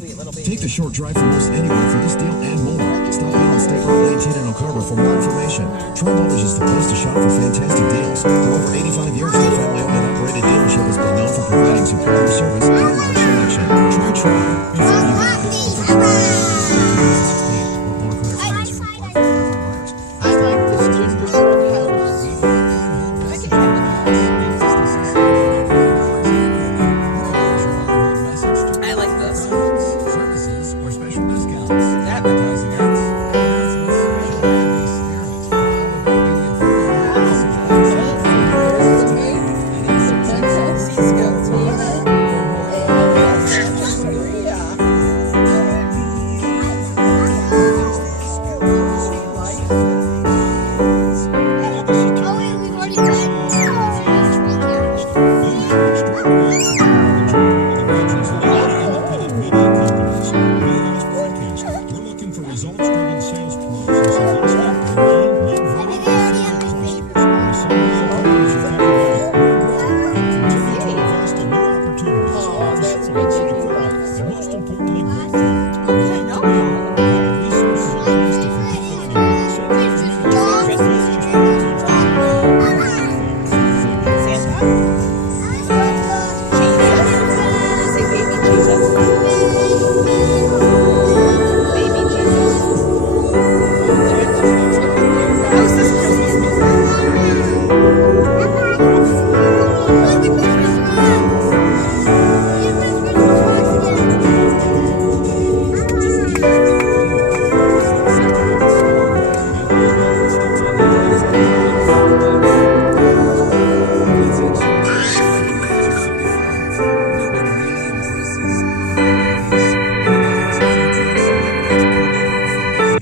Take the short drive from most anywhere for this deal and more. Stop in on State Road 19 in Oak Harbor for more information. Tri Motors is the place to shop for fantastic deals. For over 85 years, the family-owned and operated dealership has been known for providing superior service and large selection. Try Tri.